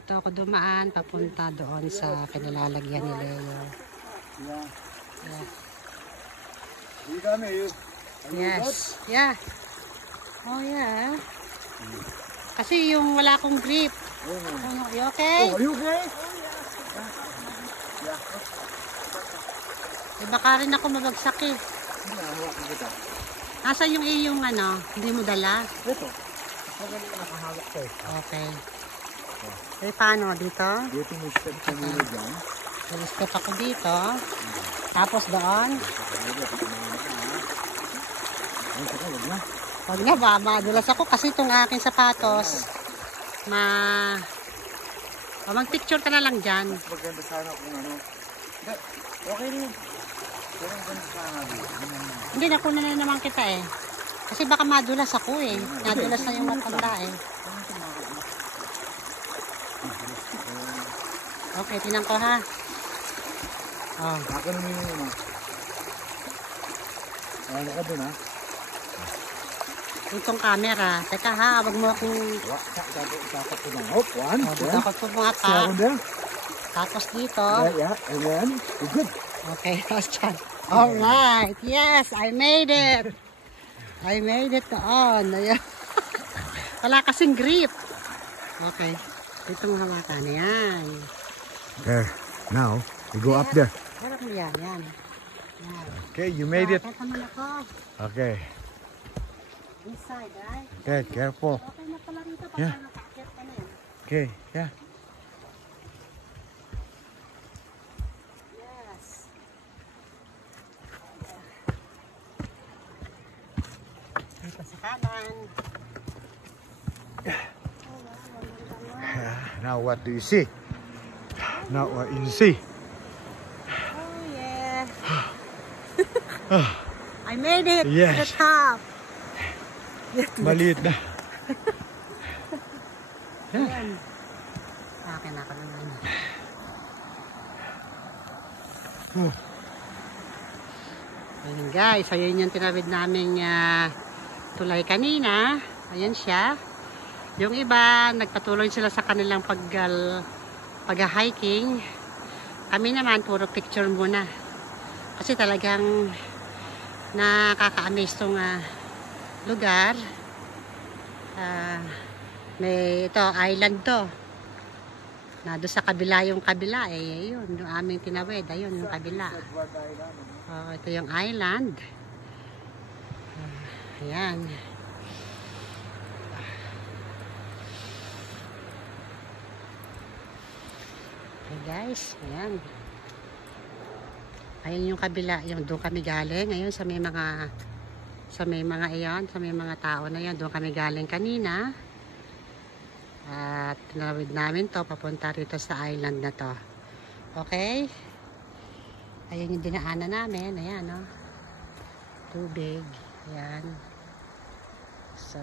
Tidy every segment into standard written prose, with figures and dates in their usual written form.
Dito ako dumaan, papunta doon sa pinalalagyan ni Leo. Yeah. Yes. Yeah. Oh, yeah. Kasi yung wala akong grip. You okay? Oh, are you okay? Eh, baka rin ako mabagsak eh. Nasa yung iyong ano, hindi mo dala? Ito. Nakahawak ko eh. Okay. Eh, paano? Dito? Dito may step kanina dyan. May step ako dito. Tapos doon. Huwag na ba? Madulas ako kasi itong aking sapatos. Mag-picture ka na lang dyan. Maganda sana kung ano. Okay rin. Pero ang ganda sana dito. Hindi, nakunan na naman kita eh. Kasi baka madulas ako eh. Nadulas na yung matanda eh. Okay, tinan ko ha. Oh. Ako naman yun. Ano ka dun ha? Itong camera. Teka ha, wag mo akong... Dapat ko na. Hop, one. Dito ako pumata. Tapos dito. Yeah, and then, we're good. Okay, tapos dyan. Alright, yes, I made it. I made it on. Ayan. Wala kasing grip. Okay, itong hawakan. Ayan. There, now, we go up there. Harap mo yan, yan. Okay, you made it. Naman ako. Okay. Inside, right? Okay, careful. Okay na pala rito pag Yeah. nakakit ka na yan. Okay, yeah. Yes. Dito sa kanan. Now what do you see? Now what you see? Oh yeah. I made it to the Yes. top. Maliit na. Ayan. Akin ako naman. Ayan guys, ayun yung tinawid naming tulay kanina. Ayan siya. Yung iba, nagpatuloy sila sa kanilang pag-hiking. Kami naman, puro picture muna. Kasi talagang nakaka-amaze tong lugar. May ito, island to. Na doon sa kabila yung kabila. Eh, yun, yung aming tinawid. Ayun, yung kabila. Ito yung island. Ayan. Okay guys, ayan. Ayan yung kabila, yung doon kami galing. Ayun sa may mga iyon, sa may mga tao na yan, doon kami galing kanina. At tinawid namin to papunta rito sa island na to. Okay? Ayan yung dinaanan namin. Ayan, no? Tubig. Ayan. So,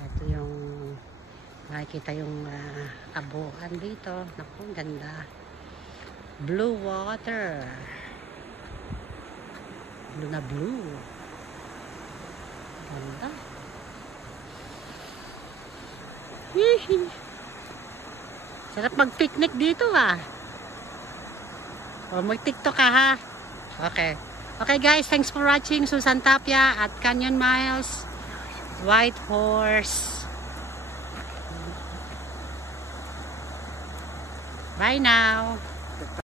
ito yung makikita yung kabuuan dito. Naku, ganda. Blue water. Blue na blue. Ganda. Hihi. Sarap mag-picnic dito ah. O, mag-tiktok ka ha. Okay. Okay guys, thanks for watching. Susan Tapia at Canyon Miles. White Horse. Bye now.